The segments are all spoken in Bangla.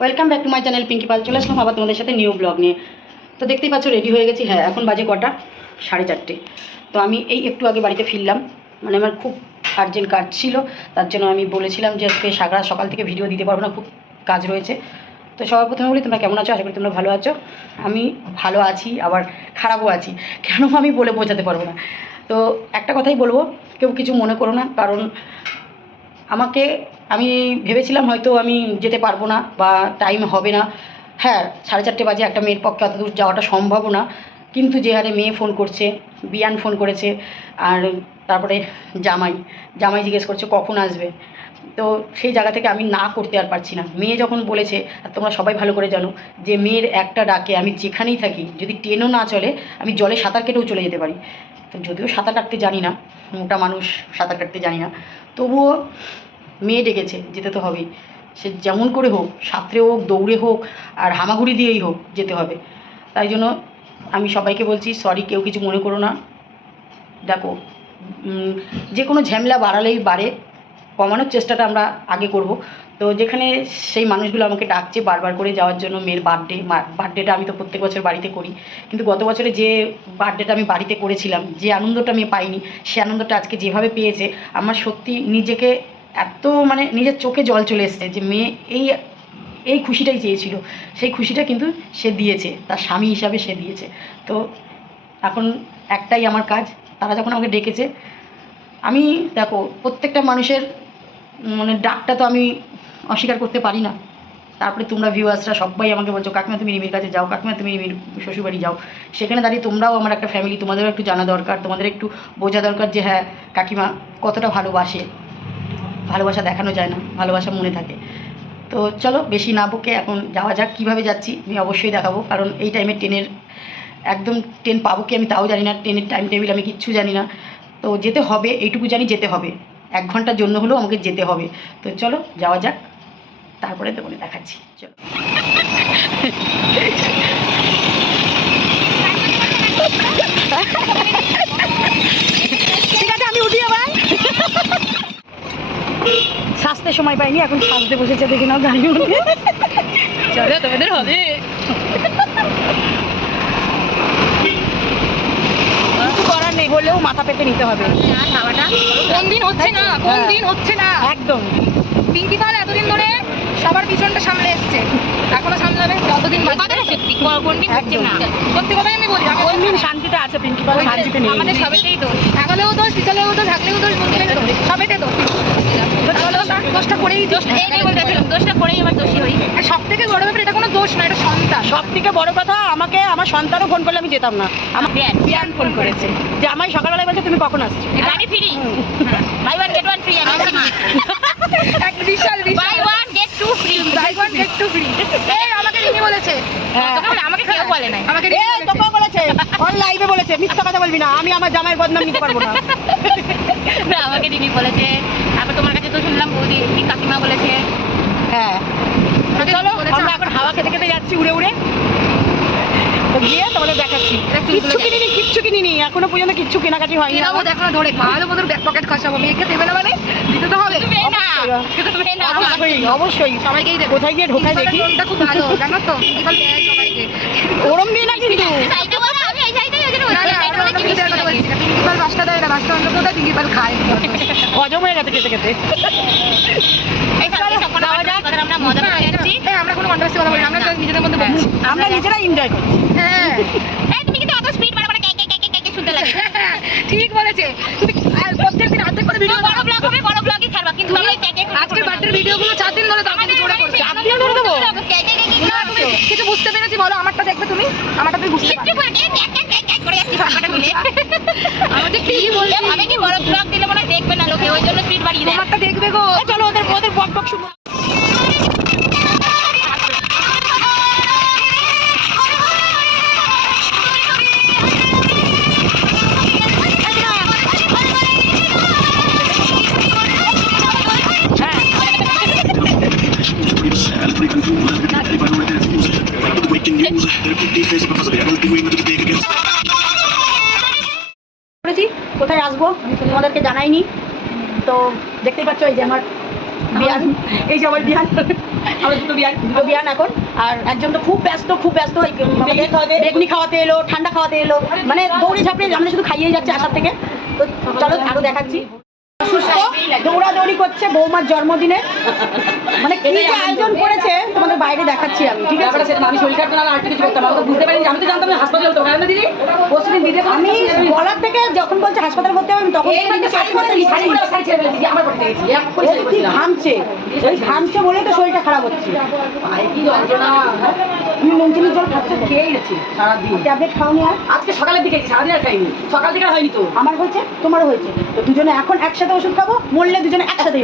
Welcome back to my channel Pinki Pal চলে আসলাম আবার তোমাদের সাথে নিউ ব্লগ নিয়ে। তো দেখতেই পাচ্ছ রেডি হয়ে গেছি। হ্যাঁ এখন বাজে কটা? সাড়ে চারটে। তো আমি এই একটু আগে বাড়িতে ফিরলাম। মানে আমার খুব আর্জেন্ট কাজ ছিল। তার জন্য আমি বলেছিলাম যে আজকে সাগরা সকাল থেকে ভিডিও দিতে পারব না, খুব কাজ রয়েছে। তো সবার প্রথমে বলি, তোমরা কেমন আছো? আশা করি তোমরা ভালো আছো। আমি ভালো আছি, আবার খারাপও আছি। কেন আমি বলে বোঝাতে পারব না? তো একটা কথাই বলব, কেউ কিছু মনে করো না, কারণ আমাকে আমি ভেবেছিলাম হয়তো আমি যেতে পারব না বা টাইম হবে না। হ্যাঁ সাড়ে চারটে বাজে একটা মেয়ের পক্ষে অত দূর যাওয়াটা সম্ভব না। কিন্তু যে হারে মেয়ে ফোন করছে, বিয়ান ফোন করেছে, আর তারপরে জামাই। জামাই জিজ্ঞেস করছে, কখন আসবে? তো সেই জায়গা থেকে আমি না করতে আর পারছি না। মেয়ে যখন বলেছে, আর তোমরা সবাই ভালো করে জানো যে মেয়ের একটা ডাকে আমি যেখানেই থাকি, যদি ট্রেনও না চলে, আমি জলে সাঁতার কেটেও চলে যেতে পারি। তো যদিও সাঁতার কাটতে জানি না, মোটা মানুষ সাঁতার কাটতে জানি না। তবুও মেয়ে ডেকেছে, যেতে তো হবেই। সে যেমন করে হোক, সাঁতরে হোক, দৌড়ে হোক, আর হামাগুড়ি দিয়েই হোক, যেতে হবে। তাই জন্য আমি সবাইকে বলছি সরি কেউ কিছু মনে করো না। দেখো যে কোনো ঝামেলা বাড়ালেই বাড়ে, কমানোর চেষ্টাটা আমরা আগে করব। তো যেখানে সেই মানুষগুলো আমাকে ডাকছে বারবার করে যাওয়ার জন্য, মেয়ের বার্থডে বার্থডেটা আমি তো প্রত্যেক বছর বাড়িতে করি। কিন্তু গত বছরে যে বার্থডেটা আমি বাড়িতে করেছিলাম, যে আনন্দটা আমি পাইনি, সে আনন্দটা আজকে যেভাবে পেয়েছে, আমার সত্যি নিজেকে এত মানে নিজের চোখে জল চলে এসছে যে মেয়ে এই এই খুশিটাই চেয়েছিল। সেই খুশিটা কিন্তু সে দিয়েছে, তার স্বামী হিসাবে সে দিয়েছে। তো এখন একটাই আমার কাজ, তারা যখন আমাকে ডেকেছে, আমি দেখো, প্রত্যেকটা মানুষের মানে ডাকটা তো আমি অস্বীকার করতে পারি না। তারপরে তোমরা ভিউয়ার্সরা সবাই আমাকে বলছো, কাকিমা, তুমি রিমির কাছে যাও, কাকিমা, তুমি রিমির শ্বশুরবাড়ি যাও। সেখানে দাঁড়িয়ে তোমরাও আমার একটা ফ্যামিলি তোমাদেরও একটু জানা দরকার, তোমাদের একটু বোঝা দরকার যে হ্যাঁ কাকিমা কতটা ভালোবাসে। ভালোবাসা দেখানো যায় না, ভালোবাসা মনে থাকে। তো চলো, বেশি না বকে এখন যাওয়া যাক, কীভাবে যাচ্ছি আমি অবশ্যই দেখাবো, কারণ এই টাইমে ট্রেনের একদম ট্রেন পাবো কি আমি তাও জানি না, ট্রেনের টাইম টেবিল আমি কিচ্ছু জানি না। তো যেতে হবে, এইটুকু জানি যেতে হবে। এক ঘণ্টার জন্য হলেও আমাকে যেতে হবে। তো চলো, যাওয়া যাক, তারপরে তো বলে দেখাচ্ছি, চলো ঠিক আছে আমি উঠি আবার সাজতে সময় পাইনি এখন সাজতে বসেছে দেখে নাও গাড়ি উঠে। চলো তোমাদের হবে। করার নেই হলেও মাথা পেতে নিতে হবে। কোন দিন হচ্ছে না কোন দিন হচ্ছে না। একদম। পিঙ্কি পাল এতদিন ধরে সবার পিছনটা সামলে এসছে। এখনও সামলাবে যতদিন বাঁচবে। সত্যি কোন দিন হচ্ছে না। সত্যি কথাই আমি বলি কোন দিন শান্তিতে আছে শান্তিতে নেই। আমাদের সবেতেই দোষ ঢাকালেও দোষ পিছলেও দোষ ঢাকলেও দোষ মন্দিরেও দোষ সবেতে দোষ তো চলো না, দোষটা করেই দোষ আমার হই সব থেকে বড় ব্যাপার এটা কোনো দোষ না এটা সন্তান। সব থেকে বড় কথা আমাকে আমার সন্তানও ফোন করলে আমি যেতাম না। আমার বিয়ান। বিয়ান ফোন করেছে। যে আমায় সকালবেলায় বলছে তুমি কখন আসছো? গাড়ি free? Buy one get one free এক বিশাল buy one get two free buy one get two free এই আমাকে বলেছে। হ্যাঁ। আমাকে কেউ বলে নাই। আমাকে বলেছে। অন লাইভে বলেছে। মিথ্যা কথা বলবি না। আমি আমার জামাইয়ের বদনাম নিতে পারব না। আমাকে বলেছে। তো শুনলাম বৌদি কি কাকিমা বলেছে? হ্যাঁ। চলো আমরা এখন হাওয়া খেতে খেতে যাচ্ছি উড়ে উড়ে। গিয়ে তোমাদের দেখাচ্ছি। কিচ্ছু কিনিনি কিচ্ছু কিনিনি। এখনও পর্যন্ত কিচ্ছু কেনাকাটি হয়নি আমার। দেখো ধরে ভালো মতো ব্যাক পকেট খসাবো। দেবে না মানে? দিতে তো হবে। না অবশ্যই অবশ্যই। সবাইকেই কোথায় গিয়ে ঢোকায় দেখি? খুব ভালো জানো তো? দেয় সবাইকে। ওরম দিয়ে না কিন্তু সাইডে বলো আমি এই সাইডে ওই জন্য না না সাইডে বলে কি আমি মিষ্টি কথা লাগে। বলছি না প্রিন্সিপাল বাসটা দেয় না বাসটা অন্য কোথায় প্রিন্সিপাল খায় হজম হয়ে গেছে খেতে খেতে। আমরা কোনো কথা বলি নিজেদের মধ্যে বলছি আমরা নিজেরা এনজয় করছি। হ্যাঁ। তুমি কিন্তু অত স্পিড মারা করে কে কে কে কে শুনতে লাগে। ঠিক বলেছে। তুমি প্রত্যেকদিন অর্ধেক করে ভিডিও বড় ব্লগ হবে বড় ব্লগই ছাড়বা কিন্তু আমি কে কে আজকের বার্থডে ভিডিওগুলো চার দিন ধরে দাও জোরে করছ। দিন ধরে দেবো? কিছু বুঝতে পেরেছি বলো আমারটা দেখবে তুমি? আমারটা তুমি বুঝতে পারবে। করে যাচ্ছি ভাষাটা মিলে আমাদের কি বলছি? আমি কি বড় ব্লগ দিলে মনে দেখবে না লোকে ওই জন্য স্পিড বাড়িয়ে দেয়। তোমারটা দেখবে গো। চলো ওদের ওদের বক বক কোথায় আসব? আমি তোমাদেরকে জানাইনি। তো দেখতেই পাচ্ছ এই যে আমার বিয়ান। এই যে আমার বিয়ান। আমার দুটো বিয়ান। দুটো বিয়ান এখন। আর একজন তো খুব ব্যস্ত খুব ব্যস্ত। বেগনি খাওয়াতে এলো। ঠান্ডা খাওয়াতে এলো। মানে দৌড়ে ঝাঁপড়ে আমরা শুধু খাইয়েই যাচ্ছে আসার থেকে। তো চলো আরও দেখাচ্ছি। দৌড়াদৌড়ি করছে বৌমার জন্মদিনে। মানে কি যে আয়োজন করেছে তোমাদের বাইরে দেখাচ্ছি আমি ঠিক আছে? আমি শরীর খারাপ না আরেকটু কিছু করতাম আমি তো বুঝতে পারিনি আমি তো জানতাম না হাসপাতালে হতো কারণ দিদি? পরশুদিন দিদি আমি বলার থেকে যখন বলছে হাসপাতালে ভর্তি হবে আমি তখন কি ঘামছে? ওই ঘামছে বলেই তো শরীরটা খারাপ হচ্ছে। তুমি মঞ্চিনির জল খাচ্ছ? খেয়েই গেছি সারাদিন। ট্যাবলেট খাওনি আর? আজকে সকালের দিকে সারাদিন আর খাইনি। সকাল থেকে আর হয়নি তো। আমার হয়েছে তোমারও হয়েছে। তো দুজনে এখন একসাথে ওষুধ খাব মরলে দুজনে একসাথে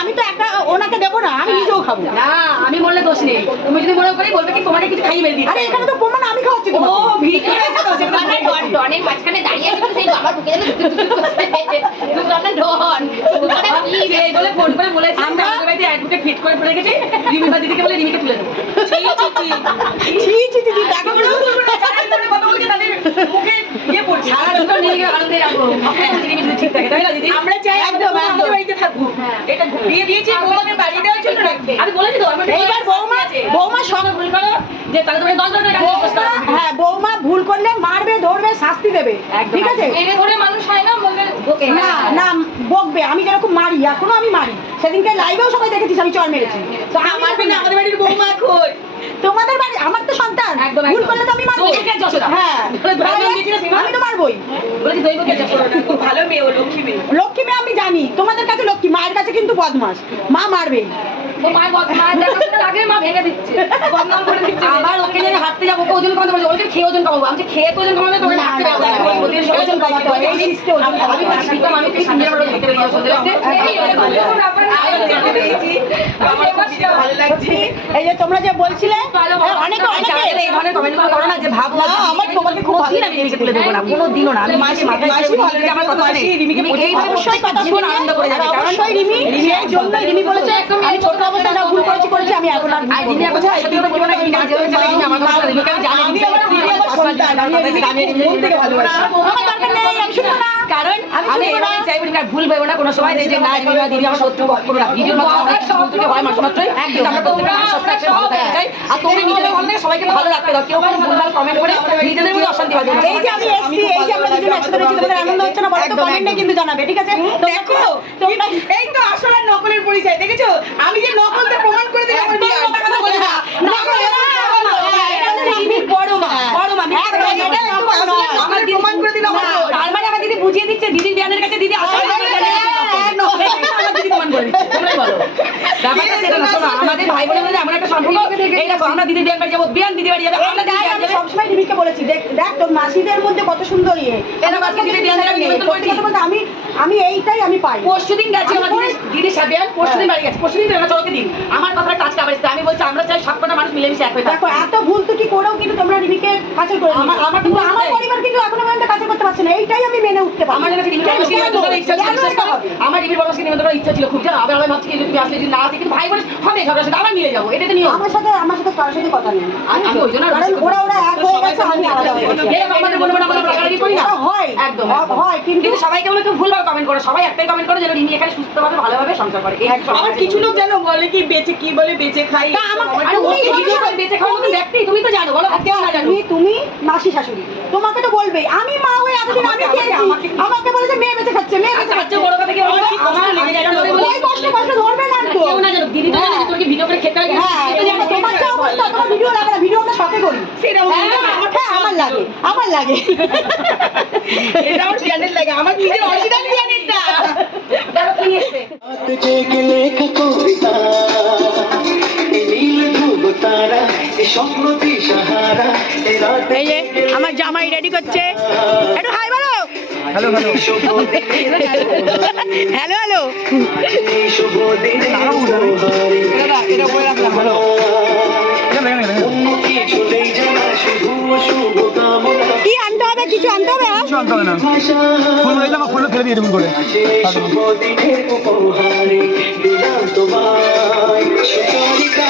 আমি তো একা ওনাকে দেবো না আমি নিজেও খাব। না আমি মরলে দোষ নেই। তুমি যদি মনে করি বলবে কি তোমাকে কিছু খাইয়ে মেরে দিয়েছে আরে এখানে তো প্রমাণ আমি খাওয়াচ্ছি ও ভিড় হয়েছে তো সেটা আমরা ডন ডনের মাঝখানে দাঁড়িয়ে আছে সেই বাবা ঢুকে যাবে আমরা ডন দুটোটা কি রে? বলে ফোন করে বলেছি আমরা বাড়িতে অ্যাডভোকেট ফিট করে পড়ে গেছি রিমিবা দিদিকে বলে রিমিকে তুলে দেবো ছি ছি ছি ছি ছি ছি দেখো জীবনে কথা বলছে তাদের মুখে আমরা চাই একদম আমাদের বাড়িতে থাকব। এটা দিয়েছি বৌমাকে বাড়ি দেওয়ার জন্য আমি বলেছি তো এইবার বৌমা ভুল করো যে তাহলে তোমাকে দশ বছর হ্যাঁ বৌমা ভুল করলে মারবে ধরবে শাস্তি দেবে। ঠিক আছে? এনে ধরে মানুষ হয় না না না বকবে। আমি যেরকম মারি এখনও আমি মারি। সেদিনকে লাইভেও সবাই দেখেছিস আমি চর মেরেছি। তো আমি আমার না আমাদের বাড়ির বৌমা এখন। তোমাদের বাড়ি আমার তো সন্তান একদম, ভুল করলে তো আমি মারবো হ্যাঁ? আমি তো মারবোই ভালো মেয়ে ও লক্ষ্মী মেয়ে লক্ষ্মী মেয়ে আমি জানি তোমাদের কাছে লক্ষ্মী মায়ের কাছে কিন্তু বদমাস মা মারবে আবার ওকে নিয়ে হাঁটতে যাব ওজন কমাতে বলছে ওকে খেয়ে ওজন কমাবো আমি খেয়ে তো ওজন কমাবে তোকে হাঁটতে যাব ওজন কমাতে হবে, আমি আমি দেখতে পেয়েছি। আমার খুব ভালো লাগছে এই যে তোমরা যে বলছিলে হ্যাঁ, অনেকে অনেকে এই ধরনের কমেন্টগুলো করো না যে ভাবনা আমার তোমাকে খুব ভালো আমি রিমিকে তুলে দেবো না কোনোদিনও না। আমি মাসি মাথায় মাসি ভালো আমার কথা মাসি রিমিকে রিমিকে অবশ্যই কথা শুনে আনন্দ করে যাবে কারণ অবশ্যই রিমি রিমি এই রিমি বলেছে আমি ছোট অবস্থায় ভুল করেছি করেছি আমি এখন আর আর রিমি এখন সাথে কথা বলব না রিমি নাচ করে চলে রিমি আমার কথা রিমিকে আমি জানি কারণ আমি আমি শুনব না। এভাবে চাইব না ভুল ভেবো না কোনো সময় যে না দিদি আমার শত্রু করো না ভিডিওর মধ্যে আমরা কিছু ভুল ত্রুটি হয় মাঝে মাত্রই একদম। আমরা প্রত্যেকটা সবসময় ভালো থাকতে চাই। আর তোমরা নিজেদের ভালো থেকে সবাইকে ভালো রাখতে দাও। কেউ কোনো ভুলভাল কমেন্ট করে নিজেদের মধ্যে অশান্তি বাজে এই যে আমি এসছি এই যে আমরা দুজন একসাথে রয়েছি তোমাদের আনন্দ হচ্ছে না? বলো তো কমেন্টে কিন্তু জানাবে ঠিক আছে? দেখো এই তো আসল নকলের পরিচয় দেখেছ? আমি যে নকলটা প্রমাণ করে দিলাম একদম কথা বলি না। নকল এটা নকল নয়। এটা হচ্ছে রিমির বড় মা। বড় মা, মিথ্যে একদম, কথা এটা বলছি না। নকল আসলে নয়। নকল আমার দিদি- প্রমাণ করে দিল আমার না, বোন। তার মানে আমার দিদি বুঝিয়ে দিচ্ছে দিদির বিয়ানের কাছে দিদি আসলে হ্যাঁ, হ্যাঁ, হ্যাঁ, নকল। এটা আমার দিদি প্রমাণ করে দিচ্ছে। তোমরাই বলো। ব্যাপারটা সেটা না, শোনো, আমাদের ভাই বোনের মধ্যে এমন একটা সম্পর্ক। এই আমরা দিদির বিয়ান বাড়ি যাব বিয়ান দিদি বাড়ি যাবে আমরা দিদি আমি সবসময় রিমিকে বলেছি দেখ দেখ তোর মাসিদের মধ্যে কত সুন্দর ইয়ে। কথা আমি আমি এইটাই আমি পাই। পরশুদিন গেছি আমার দিদি দিদি সাবিয়ান পরশুদিন বাড়ি গেছে পরশুদিন চলকে দিন। আমার কথাটা আমি বলছি আমরা চাই সবকটা মানুষ মিলেমিশে এক হয়ে দেখো এত ভুল ত্রুটি করেও কিন্তু তোমরা রিমিকে কাছে করে আমার- আমার কিন্তু আমার পরিবার কিন্তু এখনও পর্যন্ত কাছে করতে পারছে না। এইটাই আমি মেনে উঠতে পারি আমার কাছে আমার রিমির বড়মাসকে নিমন্ত্রণ করার ইচ্ছা ছিল খুব জানো আবার আমি ভাবছি তুমি আসলে যদি না আসে কিন্তু ভাই বোন হবে ঝগড়ার সাথে আবার মিলে যাব। এটা তো নিয়ম। আমার সাথে আমার সাথে কারোর সাথে কথা নেই। আমি- ওই জন্য ওরা ওরা এক হয়ে গেছে আমি আলাদা হয়ে গেছি। এরকম আমাদের মনে মনে আমরা রাগারাগি করি না? হয়। একদম হয়। কিন্তু সবাইকে বলে কেউ ভুলভাবে কমেন্ট করো সবাই একটাই কমেন্ট করো যেন রিমি এখানে সুস্থভাবে ভালোভাবে সংসার করে। আবার কিছু লোক জানো বলে কি বেঁচে কি বলে বেঁচে খাই? বেঁচে খাওয়ার মতো ব্যক্তি তুমি তো জানো বলো। কেউ না জানো। তুমি তুমি মাসি শাশুড়ি। তোমাকে তো বলবেই আমি মা হয়ে এতদিন আমি খেয়েছি। আমাকে- আমাকে বলেছে মেয়ে বেঁচে খাচ্ছে মেয়ে বেঁচে আচ্ছা খাচ্ছে। বড় কথা কি বলো? আমার আমি একটা কথা ওই কষ্ট কষ্ট ধরবে না তো। কেউ না জানো দিদি তো জানে যে তোমাকে ভিডিও করে খেতে হয় হ্যাঁ তোমার যা অবস্থা তোমার ভিডিও লাগে না ভিডিও আমরা শখে করি। সেটা হ্যাঁ, হ্যাঁ, আমার লাগে আমার লাগে। এটা আমার চ্যানেল লাগে আমার নিজের অরিজিনাল চ্যানেলটা দেখো কি এসছে রেডি করছে একটু হাই বলো। Hello hello. Hello hello. কিছু কি আনতে হবে? কিছু আনতে হবে? ভাষা সে শুভ দিনের উপহারে দিলাম তোমায় সুচরিতা